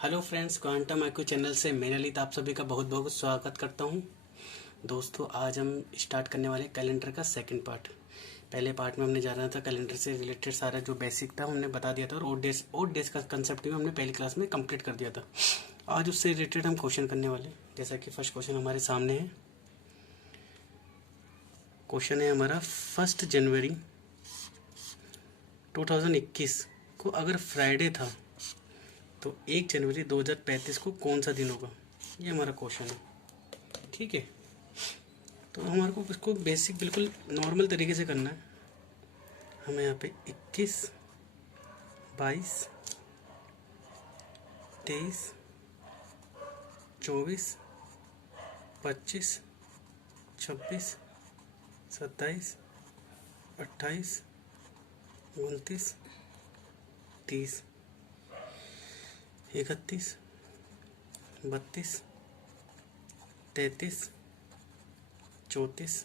Hello friends, quantum IQ channel से मैं ललित आप सभी का बहुत बहुत स्वागत करता हूं। दोस्तों, आज हम स्टार्ट करने वाले कैलेंडर का सेकंड पार्ट। पहले पार्ट में हमने जाना था कैलेंडर से रिलेटेड सारा जो बेसिक था हमने बता दिया था, और ओड डेज का कंसेप्ट भी हमने पहली क्लास में कंप्लीट कर दिया था। आज उससे रिलेटेड हम क्वेश्चन करने वाले, जैसा कि फर्स्ट क्वेश्चन हमारे सामने है। क्वेश्चन है हमारा, 1 जनवरी 2021 को अगर फ्राइडे था तो 1 जनवरी 2035 को कौन सा दिन होगा? ये हमारा क्वेश्चन है। ठीक है, तो हमारे को इसको बेसिक बिल्कुल नॉर्मल तरीके से करना है। हमें यहाँ पे 21, 22, 23, 24, 25, 26, 27, 28, 29, 30, 31, 32, 33, 34,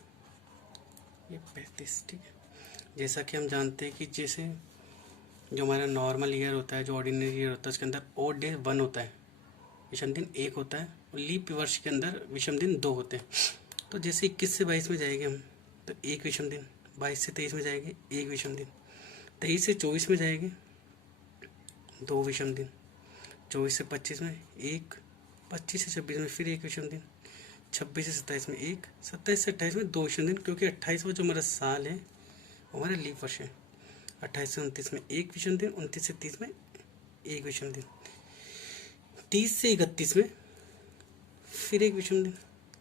ये 35। ठीक है, जैसा कि हम जानते हैं कि जैसे जो हमारा नॉर्मल ईयर होता है, जो ऑर्डिनरी ईयर होता है, उसके अंदर ओड डे 1 होता है, विषम दिन 1 होता है, और लीप वर्ष के अंदर विषम दिन 2 होते हैं। तो जैसे 21 से 22 में जाएंगे हम तो 1 विषम दिन, 22 से 23 में जाएंगे 1 विषम दिन, 23 से 24 में जाएंगे 2 विषम दिन, 24 से 25 में 1, 25 से 26 में फिर 1 विषम दिन, 26 से 27 में 1, 27 से 28 में 2 विषम दिन, क्योंकि 28वां जो हमारा साल है वो हमारा लीप वर्ष है। 28 से 29 में 1 विषम दिन, 29 से 30 में 1 विषम दिन, 30 से 31 में फिर 1 विषम दिन,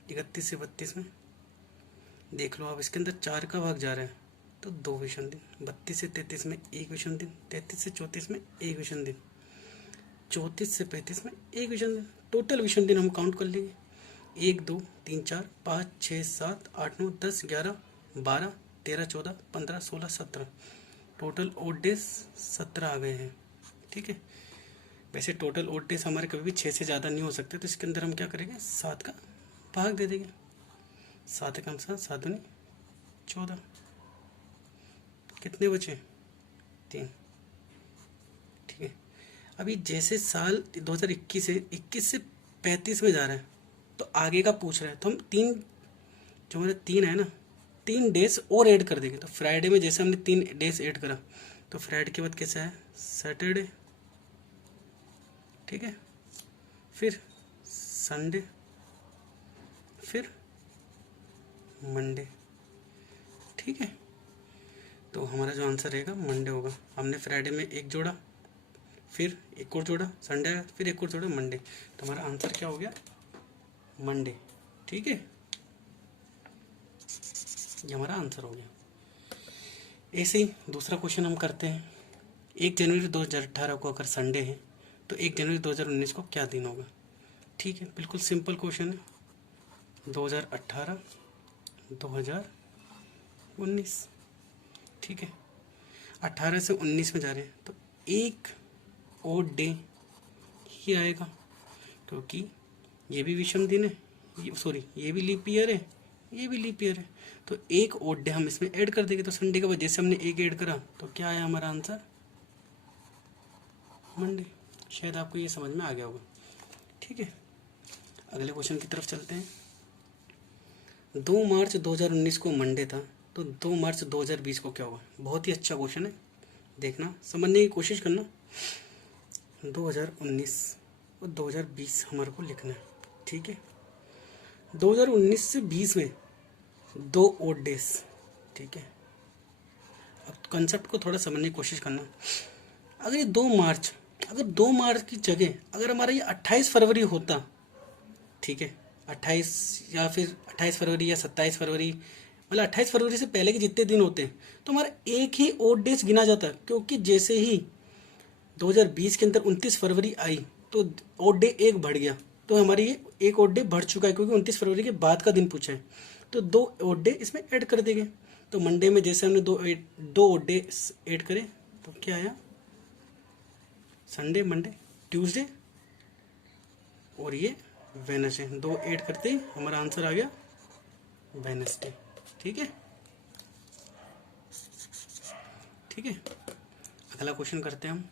31 से 32 में देख लो आप, इसके अंदर 4 का भाग जा रहा है तो 2 विषम दिन, 32 से 33 में 1 विषम दिन, 33 से 34 में 1 विषम दिन, 34 से 35 में 1 विषम दिन। टोटल विषम दिन हम काउंट कर लेंगे, 1 2 3 4 5 6 7 8 9 10 11 12 13 14 15 16 17, टोटल ओड डेज 17 आ गए हैं। ठीक है, वैसे टोटल ओड डेज हमारे कभी भी 6 से ज़्यादा नहीं हो सकते, तो इसके अंदर हम क्या करेंगे, 7 का भाग दे देंगे। 7 का 7 दूनी 14, कितने बचे? 3। ठीक है, अभी जैसे साल 2021 से 21 से 35 में जा रहा है तो आगे का पूछ रहा है, तो हम 3, जो हमारे 3 है ना, 3 डेज और ऐड कर देंगे। तो फ्राइडे में जैसे हमने 3 डेज ऐड करा, तो फ्राइडे के बाद कैसा है, सैटरडे। ठीक है, फिर संडे, फिर मंडे। ठीक है, तो हमारा जो आंसर रहेगा मंडे होगा। हमने फ्राइडे में 1 जोड़ा, फिर 1 और जोड़ा संडे आया, फिर 1 और जोड़ा मंडे, तो हमारा आंसर क्या हो गया, मंडे। ठीक है, ये हमारा आंसर हो गया। ऐसे ही दूसरा क्वेश्चन हम करते हैं। 1 जनवरी 2018 को अगर संडे है तो 1 जनवरी 2019 को क्या दिन होगा? ठीक है, बिल्कुल सिंपल क्वेश्चन है। 2018 2019, ठीक है, 18 से 19 में जा रहे हैं तो एक ओड डे ही आएगा, क्योंकि ये भी विषम दिन है, ये भी लीप ईयर है, ये भी लीप ईयर है, तो एक ओड डे हम इसमें ऐड कर देंगे। तो संडे के बाद जैसे हमने 1 ऐड करा तो क्या आया हमारा आंसर, मंडे। शायद आपको ये समझ में आ गया होगा। ठीक है, अगले क्वेश्चन की तरफ चलते हैं। 2 मार्च 2019 को मंडे था, तो 2 मार्च 2020 को क्या होगा? बहुत ही अच्छा क्वेश्चन है, देखना समझने की कोशिश करना। 2019 और 2020 हमारे को लिखना है। ठीक है, 2019 से 20 में 2 ओड डेज। ठीक है, अब कंसेप्ट को थोड़ा समझने की कोशिश करना। अगर ये 2 मार्च, अगर 2 मार्च की जगह अगर हमारा ये 28 फरवरी होता, ठीक है, 28 या फिर 28 फरवरी या 27 फरवरी, मतलब 28 फरवरी से पहले के जितने दिन होते हैं, तो हमारा एक ही ओड डेज गिना जाता है, क्योंकि जैसे ही 2020 के अंदर 29 फरवरी आई तो ओड डे 1 बढ़ गया, तो हमारी ये 1 ओड डे बढ़ चुका है, क्योंकि 29 फरवरी के बाद का दिन पूछा है, तो 2 ओड डे इसमें ऐड कर देंगे। तो मंडे में जैसे हमने दो ओड डे ऐड करे तो क्या आया, संडे, मंडे, ट्यूसडे और ये वेनसडे, 2 ऐड करते ही हमारा आंसर आ गया वेनसडे। ठीक है, ठीक है, अगला क्वेश्चन करते हैं हम।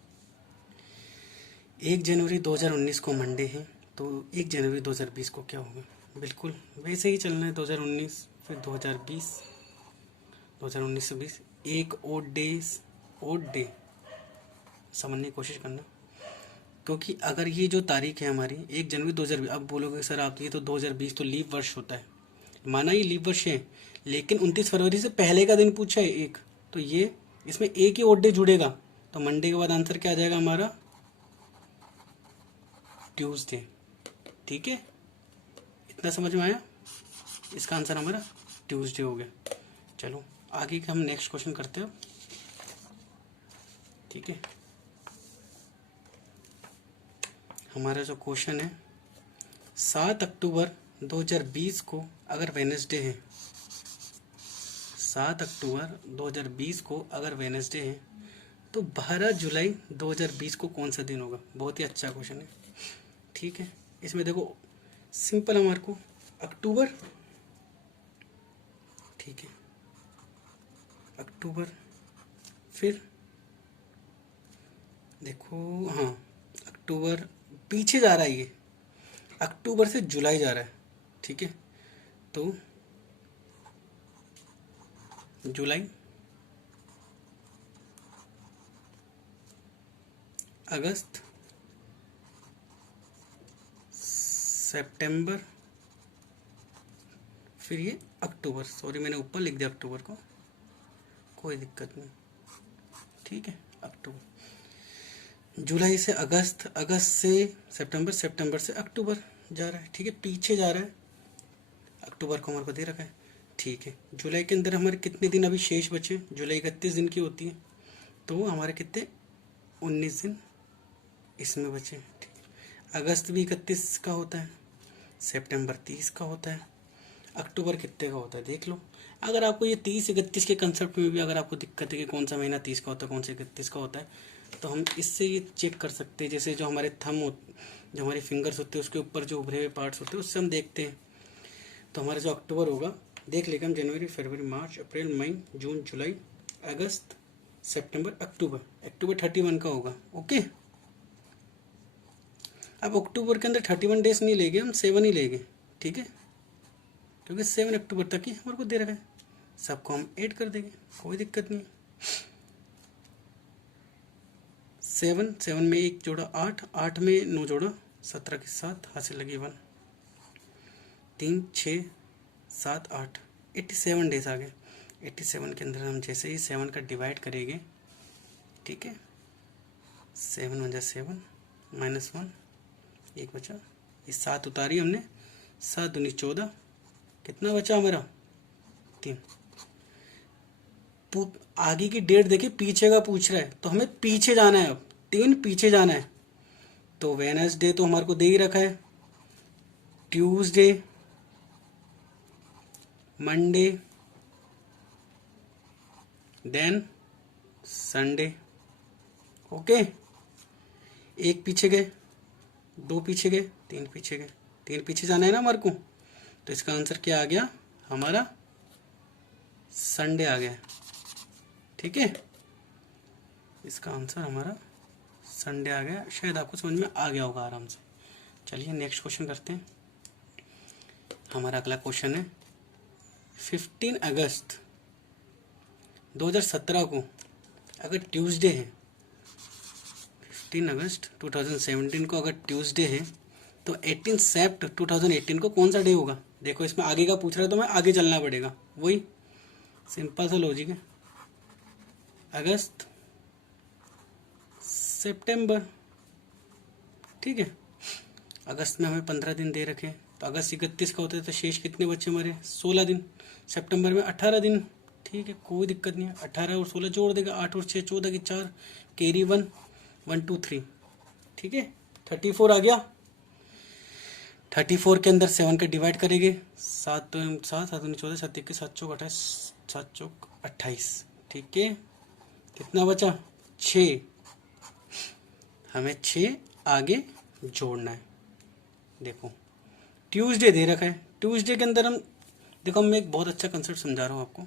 1 जनवरी 2019 को मंडे है, तो 1 जनवरी 2020 को क्या होगा? बिल्कुल वैसे ही चलना है, 2019 फिर 2020, 2019 से 20, एक ओड डे समझने की कोशिश करना। क्योंकि अगर ये जो तारीख है हमारी 1 जनवरी 2020, अब बोलोगे सर आप ये तो 2020 तो लीप वर्ष होता है, माना ये लीप वर्ष है, लेकिन 29 फरवरी से पहले का दिन पूछा है एक, तो ये इसमें एक ही ओड डे जुड़ेगा, तो मंडे के बाद आंसर क्या आ जाएगा हमारा? ट्यूसडे। ठीक है, इतना समझ में आया? इसका आंसर हमारा ट्यूसडे हो गया। चलो आगे का हम नेक्स्ट क्वेश्चन करते हैं। ठीक है, हमारा जो क्वेश्चन है 7 अक्टूबर 2020 को अगर वेडनेसडे है, 7 अक्टूबर 2020 को अगर वेडनेसडे है तो 12 जुलाई 2020 को कौन सा दिन होगा? बहुत ही अच्छा क्वेश्चन है। ठीक है, इसमें देखो सिंपल हमारे को अक्टूबर, ठीक है अक्टूबर, फिर देखो हाँ अक्टूबर पीछे जा रहा है, ये अक्टूबर से जुलाई जा रहा है। ठीक है, तो जुलाई, अगस्त, सितंबर, फिर ये अक्टूबर। सॉरी मैंने ऊपर लिख दिया अक्टूबर को, कोई दिक्कत नहीं। ठीक है, अक्टूबर, जुलाई से अगस्त, अगस्त से सितंबर, सितंबर से अक्टूबर जा रहा है। ठीक है, पीछे जा रहा है, अक्टूबर को हमारे को दे रखा है। ठीक है, जुलाई के अंदर हमारे कितने दिन अभी शेष बचे? जुलाई 31 दिन की होती है, तो हमारे कितने 19 दिन इसमें बचे। ठीक है, अगस्त भी 31 का होता है, सितंबर 30 का होता है, अक्टूबर कितने का होता है देख लो। अगर आपको ये 30-31 के कंसेप्ट में भी अगर आपको दिक्कत है कि कौन सा महीना 30 का होता है, कौन सा 31 का होता है, तो हम इससे ये चेक कर सकते हैं। जैसे जो हमारे जो हमारे फिंगर्स होते हैं उसके ऊपर जो उभरे हुए पार्ट्स होते हैं उससे हम देखते हैं। तो हमारा जो अक्टूबर होगा देख लेंगे हम, जनवरी, फरवरी, मार्च, अप्रैल, मई, जून, जुलाई, अगस्त, सितंबर, अक्टूबर। अक्टूबर 31 का होगा। ओके, अब अक्टूबर के अंदर 31 डेज नहीं लेंगे हम, 7 ही लेंगे। ठीक है, क्योंकि 7 अक्टूबर तक ही हमारे को दे रखा है, सबको हम ऐड कर देंगे, कोई दिक्कत नहीं। 7 में 1 जोड़ा 8, 8 में 9 जोड़ा 17 के साथ, हाथ से लगी 1, 3, 6, 7, 8, 87 डेज आ गए। 87 के अंदर हम जैसे ही 7 का डिवाइड करेंगे, ठीक है, 7 × 7 -1, 1 बचा, ये 7 उतारी हमने, 7 दूनी 14, कितना बचा हमारा 3। आगे की डेट देखिए, पीछे का पूछ रहा है तो हमें पीछे जाना है, अब 3 पीछे जाना है। तो वेडनेसडे तो हमारे को दे ही रखा है, Tuesday, Monday, then Sunday. Okay, 1 पीछे गए, 2 पीछे गए, 3 पीछे गए, 3 पीछे जाना है ना हमारे को, तो इसका आंसर क्या आ गया हमारा? संडे आ गया। ठीक है, इसका आंसर हमारा संडे आ गया। शायद आपको समझ में आ गया होगा आराम से। चलिए नेक्स्ट क्वेश्चन करते हैं। हमारा अगला क्वेश्चन है 15 अगस्त 2017 को अगर ट्यूसडे है, 15 अगस्त 2017 को अगर ट्यूसडे है तो 18 सेप्ट 2018 को कौन सा डे होगा? देखो इसमें आगे का पूछ रहा है तो मैं आगे चलना पड़ेगा, वही सिंपल सा लॉजिक है। अगस्त, सितंबर, ठीक है, अगस्त में हमें 15 दिन दे रखे, तो अगस्त 31 का होता है तो शेष कितने बच्चे हमारे? 16 दिन। सितंबर में 18 दिन, ठीक है, कोई दिक्कत नहीं है, 18 और 16 जोड़ देगा, 8 और 6 14 की 4, कैरी 1, 1 2 3, ठीक है, 34 आ गया। 34 के अंदर 7 का डिवाइड करेंगे, 7 7 7 14, 7 21, 7 चौक 28, 7 चौक 28, ठीक है, कितना बचा? 6, हमें 6 आगे जोड़ना है। देखो ट्यूसडे दे रखा है, ट्यूसडे के अंदर हम देखो, मैं एक बहुत अच्छा कंसेप्ट समझा रहा हूँ आपको।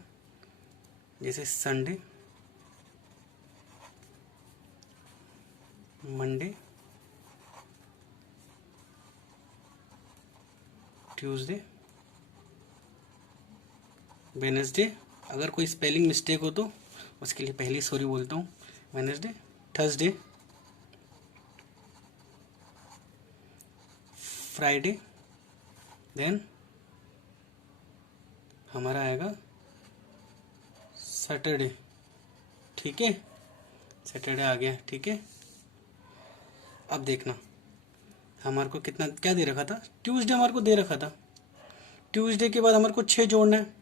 जैसे संडे, मंडे, ट्यूसडे, वेडनेसडे, अगर कोई स्पेलिंग मिस्टेक हो तो उसके लिए पहले सॉरी बोलता हूँ। वेडनेसडे, थर्सडे, फ्राइडे, देन हमारा आएगा सैटरडे। ठीक है, सैटरडे आ गया। ठीक है, अब देखना हमारे को कितना क्या दे रखा था, ट्यूसडे हमारे को दे रखा था। ट्यूसडे के बाद हमारे को 6 जोड़ना है।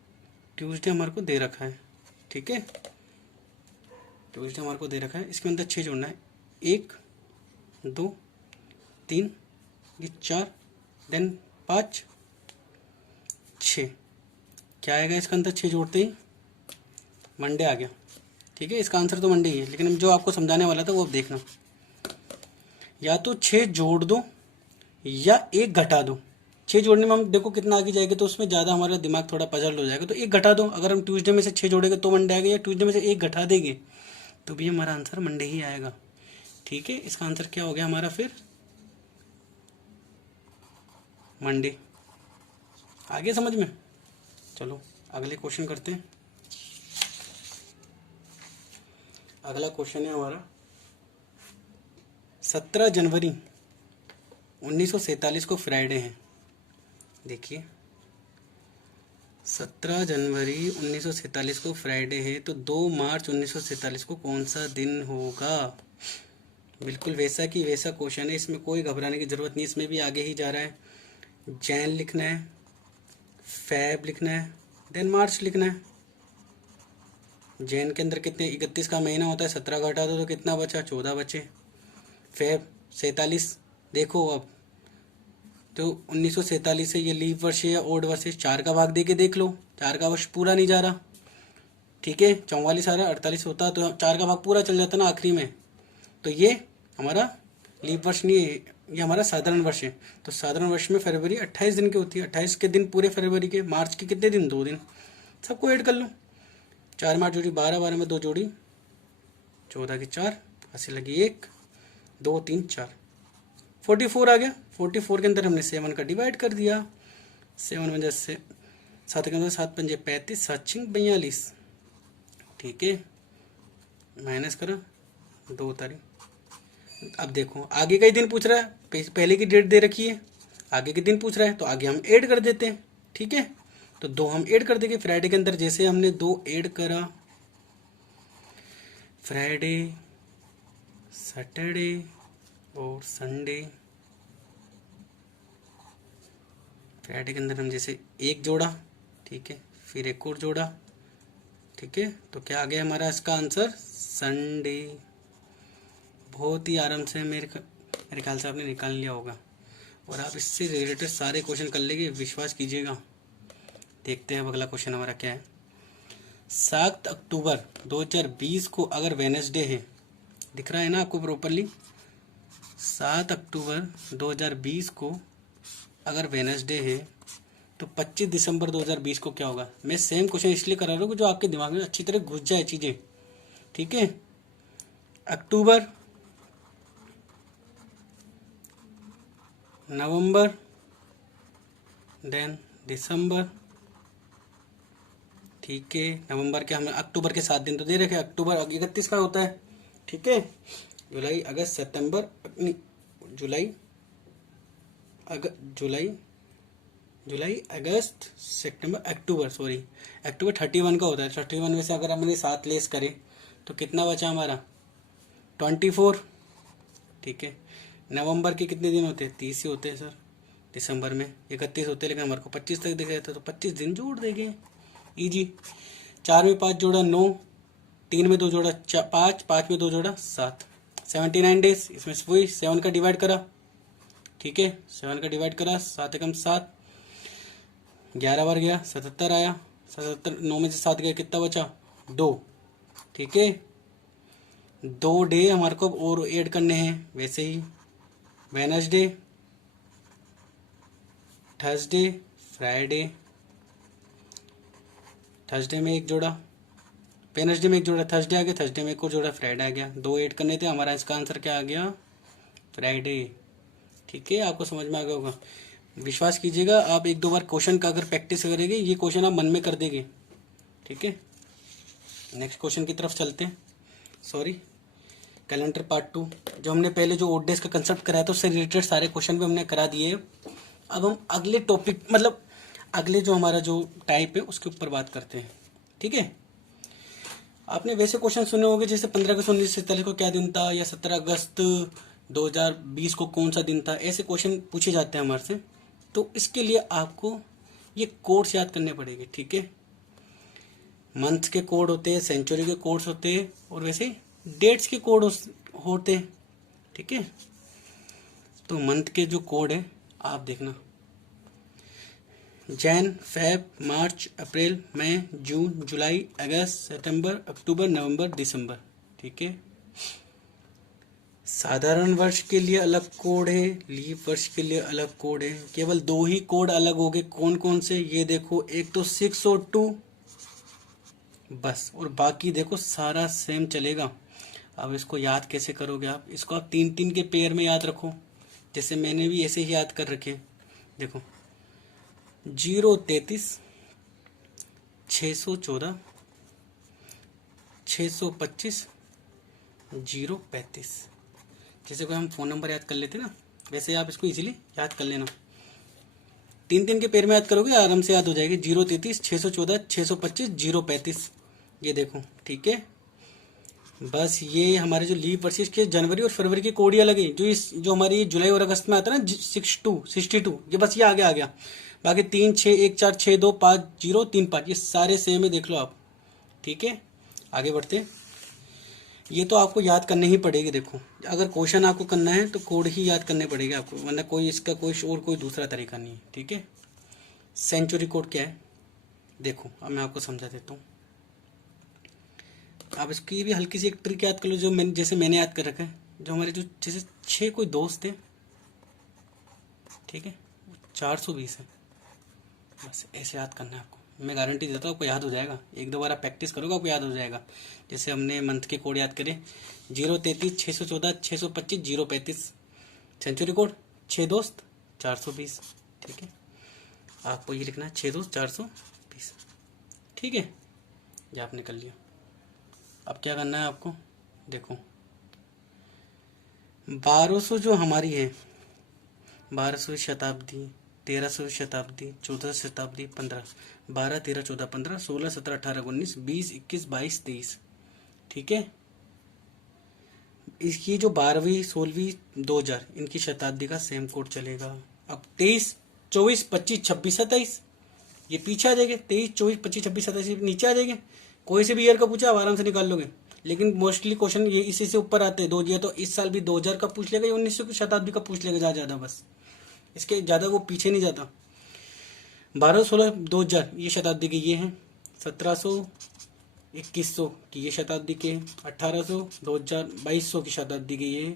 ट्यूसडे हमारे को दे रखा है। ठीक है, ट्यूसडे हमारे को दे रखा है, इसके अंदर 6 जोड़ना है। 1 2 3 ये 4 देन 5 6, क्या आएगा इसका अंदर 6 जोड़ते ही? मंडे आ गया। ठीक है, इसका आंसर तो मंडे ही है, लेकिन जो आपको समझाने वाला था वो अब देखना। या तो 6 जोड़ दो या 1 घटा दो। 6 जोड़ने में हम देखो कितना आगे जाएगा, तो उसमें ज़्यादा हमारा दिमाग थोड़ा पजल हो जाएगा। तो 1 घटा दो, अगर हम ट्यूसडे में से 6 जोड़ेंगे तो मंडे आएगा, या ट्यूसडे में से 1 घटा देंगे तो भी हमारा आंसर मंडे ही आएगा। ठीक है, इसका आंसर क्या हो गया हमारा फिर? मंडे। आ गया समझ में? चलो अगले क्वेश्चन करते हैं। अगला क्वेश्चन है हमारा 17 जनवरी 1947 को फ्राइडे है। देखिए 17 जनवरी 1947 को फ्राइडे है, तो 2 मार्च 1947 को कौन सा दिन होगा? बिल्कुल वैसा की वैसा क्वेश्चन है, इसमें कोई घबराने की ज़रूरत नहीं। इसमें भी आगे ही जा रहा है। जैन लिखना है, फैब लिखना है, देन मार्च लिखना है। जैन के अंदर कितने 31 का महीना होता है, 17 घटा दो तो कितना बचा? 14 बचे। फैब 47, देखो अब तो 1947 से ये लीप वर्ष है या ओड वर्ष है, 4 का भाग दे के देख लो, 4 का वर्ष पूरा नहीं जा रहा। ठीक है, 44 आ रहा, 48 होता तो 4 का भाग पूरा चल जाता ना आखिरी में। तो ये हमारा लीप वर्ष नहीं है, ये हमारा साधारण वर्ष है। तो साधारण वर्ष में फरवरी 28 दिन की होती है, 28 के दिन पूरे फरवरी के। मार्च के कितने दिन? 2 दिन। सबको ऐड कर लो, 4 मार्च जोड़ी 12, 12 में 2 जोड़ी 14 की 4, 80 लगी 1 2 3 4, 44 आ गया। 44 के अंदर हमने 7 का डिवाइड कर दिया। 7 में जैसे 7 के अंदर 7 पंजे 35, 7 छिंग 42। ठीक है, माइनस करा 2 तारीख। अब देखो आगे का ही दिन पूछ रहा है, पहले की डेट दे रखी है, आगे के दिन पूछ रहा है, तो आगे हम ऐड कर देते हैं। ठीक है, तो 2 हम ऐड कर देंगे। फ्राइडे के अंदर जैसे हमने 2 ऐड करा, फ्राइडे, सैटरडे और संडे। फ्राइडे के अंदर हम जैसे 1 जोड़ा, ठीक है, फिर 1 और जोड़ा। ठीक है, तो क्या आ गया हमारा इसका आंसर? संडे। बहुत ही आराम से मेरे ख्याल से आपने निकाल लिया होगा, और आप इससे रिलेटेड सारे क्वेश्चन कर लेंगे, विश्वास कीजिएगा। देखते हैं अब अगला क्वेश्चन हमारा क्या है। 7 अक्टूबर 2020 को अगर वेडनेसडे है, दिख रहा है ना आपको प्रॉपरली? 7 अक्टूबर 2020 को अगर वेडनेसडे है तो 25 दिसंबर 2020 को क्या होगा? मैं सेम क्वेश्चन इसलिए करा रहा हूँ जो आपके दिमाग में अच्छी तरह घुस जाए चीज़ें। ठीक है, अक्टूबर, नवंबर, देन दिसंबर। ठीक है, नवंबर के हमें अक्टूबर के 7 दिन तो दे रखे, अक्टूबर 31 का होता है। ठीक है, जुलाई, अगस्त, सितंबर, जुलाई, अगस्त, सितंबर, अक्टूबर, सॉरी अक्टूबर 31 का होता है। 31 में से अगर हमने 7 लेस करें तो कितना बचा हमारा? 24। ठीक है, नवंबर के कितने दिन होते हैं? 30 ही होते हैं सर। दिसंबर में 31 होते हैं, लेकिन हमारे को 25 तक दिख रहे थे, तो 25 दिन जोड़ देंगे, इजी। 4 में 5 जोड़ा 9, 3 में 2 जोड़ा 5, 5 में 2 जोड़ा 7, 79 डेज। इसमें वही 7 का डिवाइड करा। ठीक है, 7 का डिवाइड करा, 7 एकम 7, 11 बार गया 77 आया। 77, 9 में से 7 गया, कितना बचा? 2। ठीक है, 2 डे हमारे को और ऐड करने हैं। वैसे ही वेडनेसडे, थर्सडे, फ्राइडे, थर्सडे में 1 जोड़ा, वेडनेसडे में 1 जोड़ा, थर्सडे आ गया, थर्सडे में 1 और जोड़ा, फ्राइडे आ गया। 2 ऐड करने थे, हमारा इसका आंसर क्या आ गया? फ्राइडे। ठीक है, आपको समझ में आ गया होगा। विश्वास कीजिएगा, आप एक दो बार क्वेश्चन का अगर प्रैक्टिस करेंगे ये क्वेश्चन आप मन में कर देंगे। ठीक है, नेक्स्ट क्वेश्चन की तरफ चलते हैं। सॉरी, कैलेंडर पार्ट 2 जो हमने पहले जो ओड डेज का कंसेप्ट कराया था उससे रिलेटेड सारे क्वेश्चन भी हमने करा दिए। अब हम अगले टॉपिक मतलब अगले जो हमारा जो टाइप है उसके ऊपर बात करते हैं। ठीक है, आपने वैसे क्वेश्चन सुने होंगे जैसे 15 अगस्त 1947 को क्या दिन था, या 17 अगस्त 2020 को कौन सा दिन था, ऐसे क्वेश्चन पूछे जाते हैं हमारे से। तो इसके लिए आपको ये कोड्स याद करने पड़ेंगे। ठीक है, मंथ के कोड होते हैं, सेंचुरी के कोड्स होते हैं, और वैसे डेट्स के कोड होते हैं। ठीक है, तो मंथ के जो कोड है आप देखना, जैन, फेब, मार्च, अप्रैल, मई, जून, जुलाई, अगस्त, सितंबर, अक्टूबर, नवंबर, दिसंबर। ठीक है, साधारण वर्ष के लिए अलग कोड है, लीप वर्ष के लिए अलग कोड है। केवल दो ही कोड अलग हो गए, कौन कौन से ये देखो, एक तो 6 और 2 बस, और बाकी देखो सारा सेम चलेगा। अब इसको याद कैसे करोगे आप, इसको आप 3-3 के पेयर में याद रखो, जैसे मैंने भी ऐसे ही याद कर रखे। देखो 033 614 625 035। जैसे कोई हम फ़ोन नंबर याद कर लेते ना, वैसे आप इसको इजीली याद कर लेना। 3-3 के पेयर में याद करोगे आराम से याद हो जाएगी। 033 614 625 035, ये देखो। ठीक है, बस ये हमारे जो लीप वर्सेस के जनवरी और फरवरी की कोड ही अलग है। जो हमारी जुलाई और अगस्त में आता है ना 62 ये बस ये आगे आ गया। बाकी 3 6 1 4 6 2 5 0 3 5 ये सारे सेम है, देख लो आप। ठीक है, आगे बढ़ते। ये तो आपको याद करने ही पड़ेगी। देखो अगर क्वेश्चन आपको करना है तो कोड ही याद करने पड़ेगा आपको, वरना कोई इसका कोई दूसरा तरीका नहीं है। ठीक है, सेंचुरी कोड क्या है देखो, अब मैं आपको समझा देता हूँ। आप इसकी भी हल्की सी एक ट्रिक याद कर लो, जो मैंने याद कर रखा है। जो हमारे जो जैसे 6 कोई दोस्त हैं, ठीक है, 420 है, बस ऐसे याद करना है आपको। मैं गारंटी देता हूँ आपको याद हो जाएगा, एक दो बार आप प्रैक्टिस करोगे आपको याद हो जाएगा। जैसे हमने मंथ के कोड याद करे, 033 614 625 035। सेंचुरी कोड 6 दोस्त 420। ठीक है, आपको ये लिखना है 6 दोस्त 420। ठीक है, ये आपने कर लिया। अब क्या करना है आपको, देखो 1200 जो हमारी है, 12वीं शताब्दी, 13वीं शताब्दी, 14वीं शताब्दी, 15, 12, 13, 14, 15, 16, 17, 18, 19, 20, 21, 22, 23। ठीक है, इसकी जो 12वीं 16वीं 2000 इनकी शताब्दी का सेम कोड चलेगा। अब 23 24 25 26 27 ये पीछे आ जाएंगे, 23 24 25 26 27 नीचे आ जाएंगे। कोई से भी ईयर का पूछा आप आराम से निकाल लोगे, लेकिन मोस्टली क्वेश्चन ये इसी से ऊपर आते हैं। 2000 तो इस साल भी 2000 का पूछ लेगा या 1900 की शताब्दी का पूछ लेगा ज्यादा, बस इसके ज्यादा वो पीछे नहीं जाता। 12 16 2000 ये शताब्दी के ये हैं, 1700 2100 की ये शताब्दी के, 1800 2000 2200 की शताब्दी के ये,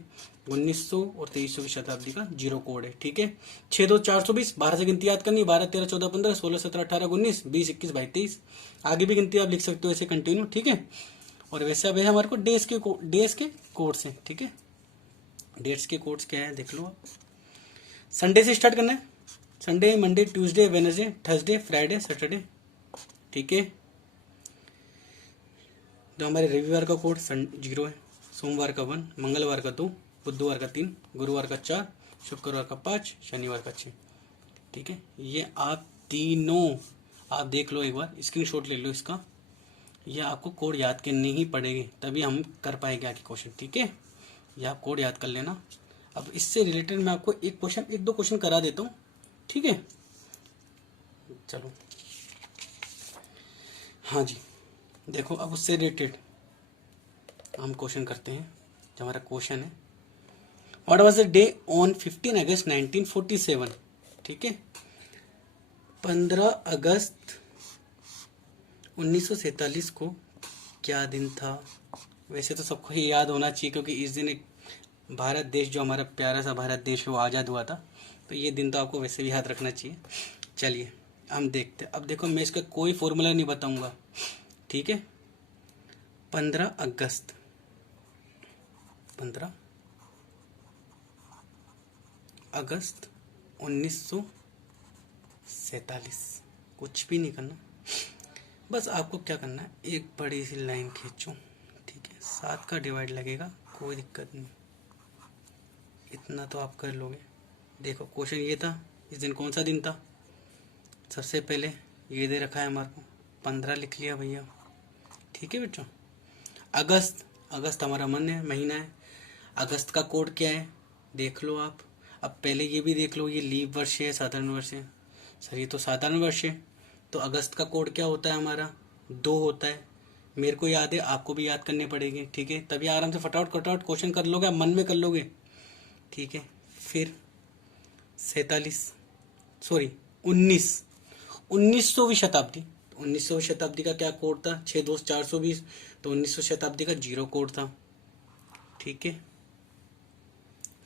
1900 और 2300 की शताब्दी का जीरो कोड है। ठीक है, 6 2 420, 12 से गिनती याद करनी, 12 13 14 15 16 17 18 19 20 21 22 23। आगे भी गिनती आप लिख सकते हो ऐसे कंटिन्यू। ठीक है, और वैसे अब है हमारे को डेज के कोड्स हैं। ठीक है, डेट्स के कोड्स क्या है देख लो आप। संडे से स्टार्ट करना है, Sunday Monday Tuesday Wednesday Thursday Friday Saturday. ठीक है, जो हमारे रविवार का कोड 0 है, सोमवार का 1, मंगलवार का 2, बुधवार का 3, गुरुवार का 4, शुक्रवार का 5, शनिवार का 6। ठीक है, ये आप तीनों आप देख लो, एक बार स्क्रीनशॉट ले लो इसका। ये आपको कोड याद करने ही पड़ेंगे, तभी हम कर पाएंगे आगे क्वेश्चन। ठीक है, ये आप कोड याद कर लेना। अब इससे रिलेटेड मैं आपको एक दो क्वेश्चन करा देता हूँ। ठीक है, चलो हाँ जी, देखो अब उससे रिलेटेड हम क्वेश्चन करते हैं। जो हमारा क्वेश्चन है, what was the day on 15 अगस्त 1947। ठीक है, 15 अगस्त 1947 को क्या दिन था। वैसे तो सबको ही याद होना चाहिए, क्योंकि इस दिन एक भारत देश, जो हमारा प्यारा सा भारत देश है, वो आज़ाद हुआ था। तो ये दिन तो आपको वैसे भी याद रखना चाहिए। चलिए हम देखते हैं। अब देखो मैं इसका कोई फॉर्मूला नहीं बताऊंगा। ठीक है, 15 अगस्त 1947 47। कुछ भी नहीं करना, बस आपको क्या करना है, एक बड़ी सी लाइन खींचो, ठीक है। 7 का डिवाइड लगेगा, कोई दिक्कत नहीं, इतना तो आप कर लोगे। देखो क्वेश्चन ये था, इस दिन कौन सा दिन था, सबसे पहले ये दे रखा है हमारे को, 15 लिख लिया भैया, ठीक है बच्चों। अगस्त हमारा महीना है। अगस्त का कोड क्या है देख लो आप। अब पहले ये भी देख लो, ये लीप वर्ष है साधारण वर्ष है। सर ये तो साधारण वर्ष है, तो अगस्त का कोड क्या होता है हमारा, 2 होता है। मेरे को याद है, आपको भी याद करने पड़ेगी, ठीक है। तभी आराम से फटाफट कटआउट क्वेश्चन कर लोगे, आप मन में कर लोगे, ठीक है। फिर 19वीं शताब्दी। 19वीं शताब्दी का क्या कोड था, 6-2-420, तो 19वीं शताब्दी का 0 कोड था, ठीक है।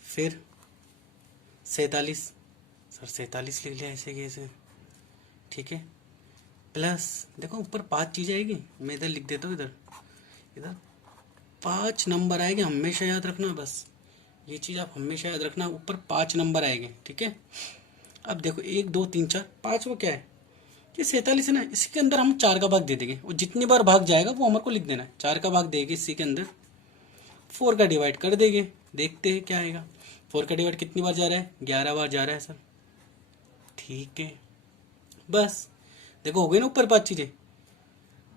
फिर 47, सर 47 लिख लिया ऐसे कैसे, ठीक है। प्लस देखो ऊपर 5 चीज़ें आएगी, मैं इधर लिख देता हूँ, इधर 5 नंबर आएंगे, हमेशा याद रखना, बस ये चीज़ आप हमेशा याद रखना, ऊपर 5 नंबर आएंगे, ठीक है। अब देखो 1 2 3 4 5 वो क्या है, ये 47 है ना, इसके अंदर हम 4 का भाग दे देंगे, और जितनी बार भाग जाएगा वो हमारे को लिख देना है। 4 का भाग देंगे इसी के अंदर, 4 का डिवाइड कर देंगे, देखते हैं क्या आएगा। 4 का डिवाइड कितनी बार जा रहा है, 11 बार जा रहा है सर, ठीक है। बस देखो हो गई ना ऊपर 5 चीज़ें।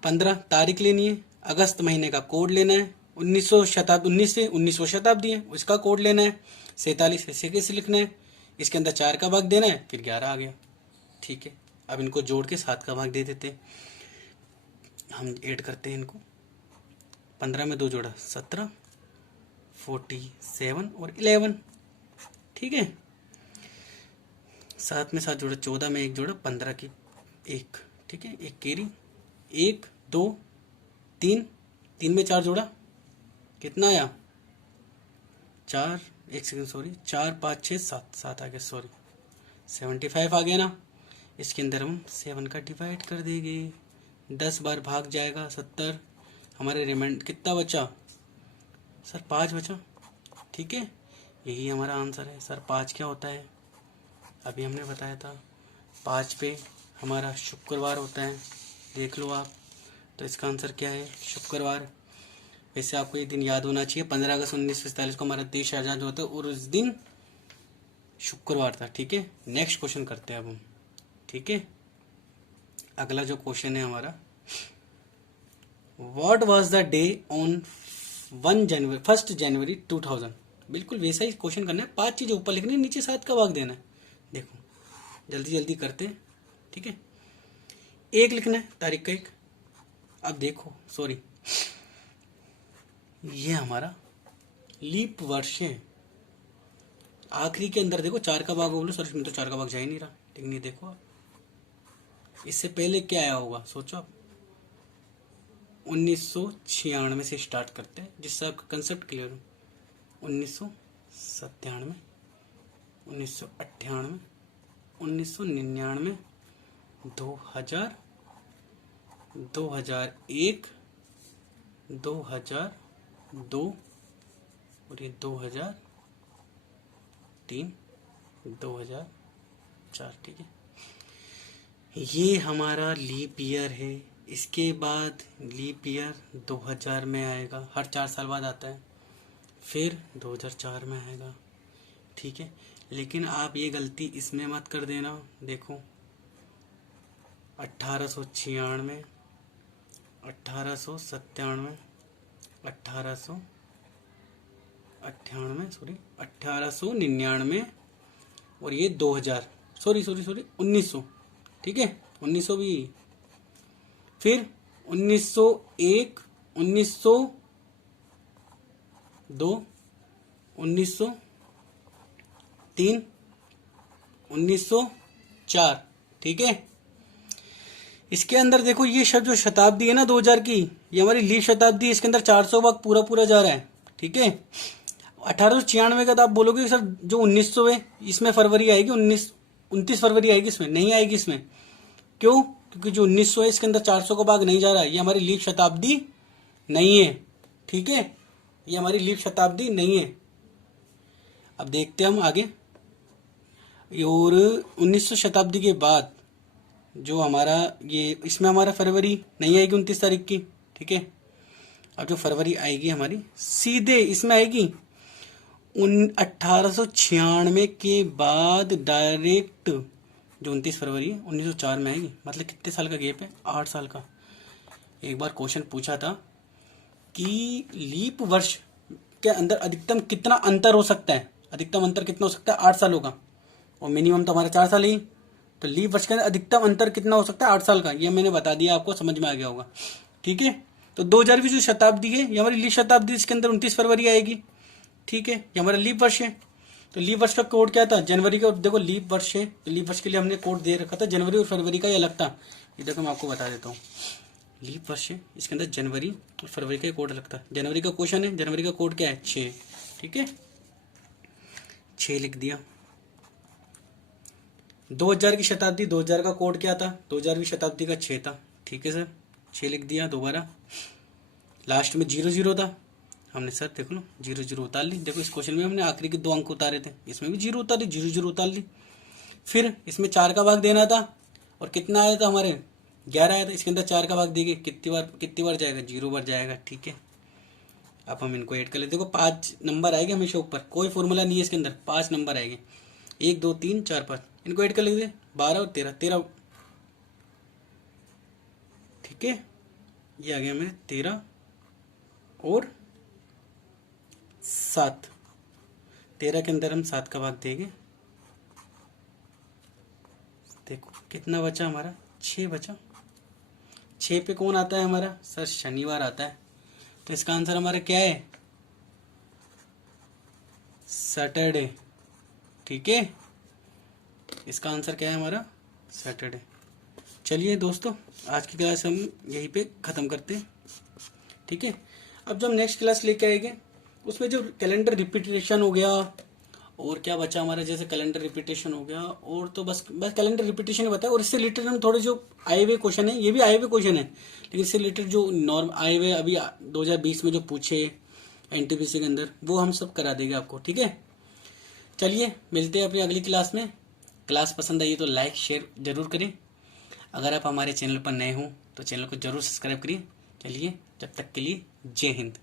15 तारीख लेनी है, अगस्त महीने का कोड लेना है, 1900 शताब्दी, 19 से 1900 शताब्दी है उसका कोड लेना है, 47 ऐसे कैसे लिखना है, इसके अंदर 4 का भाग देना है, फिर 11 आ गया, ठीक है। अब इनको जोड़ के 7 का भाग दे देते हैं, हम ऐड करते हैं इनको। 15 में 2 जोड़ा 17, 47 और 11, ठीक है। 7 में 7 जोड़ा 14, में 1 जोड़ा 15 की 1, ठीक है। 1 केरी, 1 2 3, 3 में 4 जोड़ा कितना आया, 4, 1 सेकंड सॉरी, 4 5 6 7, 7 आ गया सॉरी, 75 आ गया ना। इसके अंदर हम 7 का डिवाइड कर देंगे, 10 बार भाग जाएगा 70, हमारे रिमाइंड कितना बचा सर, 5 बचा, ठीक है। यही हमारा आंसर है सर। 5 क्या होता है, अभी हमने बताया था, 5 पे हमारा शुक्रवार होता है, देख लो आप। तो इसका आंसर क्या है, शुक्रवार। वैसे आपको ये दिन याद होना चाहिए, 15 अगस्त 1947 को हमारा देश आज़ाद हुआ था और उस दिन शुक्रवार था, ठीक है। नेक्स्ट क्वेश्चन करते हैं अब हम, ठीक है। अगला जो क्वेश्चन है हमारा, what was the day on 1 जनवरी 2000। बिल्कुल वैसा ही क्वेश्चन करना है, 5 चीजें ऊपर लिखनी है, नीचे 7 का भाग देना है। देखो जल्दी जल्दी करते हैं, ठीक है। 1 लिखना है, तारीख का 1। अब देखो सॉरी, ये हमारा लीप वर्ष है। आखिरी के अंदर देखो 4 का भाग बोलो सर, इसमें तो 4 का भाग जा ही नहीं रहा, लेकिन ये देखो इससे पहले क्या आया होगा सोचो आप। 1996 से स्टार्ट करते हैं, जिससे आपका कंसेप्ट क्लियर हो। 1997, 1998, 1999, 2000, 2001, 2002 और ये 2003, 2004, ठीक है। ये हमारा लीप ईयर है। इसके बाद लीप ईयर 2000 में आएगा, हर 4 साल बाद आता है, फिर 2004 में आएगा, ठीक है। लेकिन आप ये गलती इसमें मत कर देना, देखो 1896, 1897, 1899 और ये 2000, सॉरी 1900, ठीक है। 1900 भी, फिर 1901, 1902, 1903, 1904, ठीक है। इसके अंदर देखो ये जो शताब्दी है ना 2000 की, ये हमारी लीप शताब्दी है, इसके अंदर 400 भाग पूरा पूरा जा रहा है, ठीक है। 1896 का तो आप बोलोगे सर जो 1900 है इसमें फरवरी आएगी, 29 फरवरी आएगी, इसमें नहीं आएगी। इसमें क्यों, क्योंकि जो 1900 है इसके अंदर 400 का भाग नहीं जा रहा है, ये हमारी लीप शताब्दी नहीं है, ठीक है। ये हमारी लीप शताब्दी नहीं है। अब देखते हैं हम आगे, और 1900 शताब्दी के बाद जो हमारा ये इसमें हमारा फरवरी नहीं आएगी 29 तारीख की, ठीक है। अब जो फरवरी आएगी हमारी सीधे इसमें आएगी 1896 के बाद डायरेक्ट जो 29 फरवरी 1904 में आएगी। मतलब कितने साल का गैप है? 8 साल का। एक बार क्वेश्चन पूछा था कि लीप वर्ष के अंदर अधिकतम कितना अंतर हो सकता है, अधिकतम अंतर कितना हो सकता है? 8 सालों का, और मिनिमम तो हमारा 4 साल ही। तो लीप वर्ष के अंदर अधिकतम अंतर कितना हो सकता है? 8 साल का। ये मैंने बता दिया, आपको समझ में आ गया होगा, ठीक है। तो 2020 जो शताब्दी है ये हमारी लीप शताब्दी, इसके अंदर 29 फरवरी आएगी, ठीक है। ये हमारा लीप वर्ष है। तो लीप वर्ष का कोड क्या था? जनवरी का। देखो लीप वर्ष है, लीप वर्ष के लिए हमने कोड दे रखा था, जनवरी और फरवरी का ये अलग था। ये देखो मैं आपको बता देता हूँ, लीप वर्ष है, इसके अंदर जनवरी और फरवरी का कोड अलग था। जनवरी का क्वेश्चन है, जनवरी का कोड क्या है? 6, ठीक है, 6 लिख दिया। 2000 की शताब्दी, 2000 का कोड क्या था? 2000वीं शताब्दी का 6 था, ठीक है सर, 6 लिख दिया। दोबारा लास्ट में 00 था, हमने सर देख लो 00 उतार ली। देखो इस क्वेश्चन में हमने आखिरी के 2 अंक उतारे थे, इसमें भी 0 उतारे, 00 उतार ली। फिर इसमें 4 का भाग देना था, और कितना आया था हमारे? 11 आया था। इसके अंदर 4 का भाग देंगे, कितनी बार जाएगा? 0 बार जाएगा, ठीक है। अब हम इनको ऐड कर लेते। देखो 5 नंबर आएंगे हमेशा ऊपर, कोई फॉर्मूला नहीं है इसके अंदर, 5 नंबर आएंगे, 1 2 3 4 5। इनको ऐड कर लेते, 12 और 13, 13, ठीक है। ये आ गया हमें 13 और 7। 13 के अंदर हम 7 का भाग देंगे। देखो कितना बचा हमारा? 6 बचा। 6 पे कौन आता है हमारा? सर शनिवार आता है। तो इसका आंसर हमारा क्या है? सैटरडे, ठीक है। इसका आंसर क्या है हमारा? सैटरडे। चलिए दोस्तों, आज की क्लास हम यहीं पे ख़त्म करते हैं, ठीक है। अब जो हम नेक्स्ट क्लास लेके आएंगे उसमें जो कैलेंडर रिपीटेशन हो गया, और क्या बचा हमारा? जैसे कैलेंडर रिपीटेशन हो गया, और तो बस कैलेंडर रिपीटेशन ही बताया। और इससे रिलेटेड हम थोड़े जो आए हुए क्वेश्चन है, ये भी आए हुए क्वेश्चन है, लेकिन इससे रिलेटेड जो नॉर्म आए हुए अभी 2020 में जो पूछे एनटीपीसी के अंदर, वो हम सब करा देंगे आपको, ठीक है। चलिए मिलते हैं अपनी अगली क्लास में। क्लास पसंद आई तो लाइक शेयर जरूर करें। अगर आप हमारे चैनल पर नए हों तो चैनल को जरूर सब्सक्राइब करिए। चलिए, जब तक के लिए जय हिंद।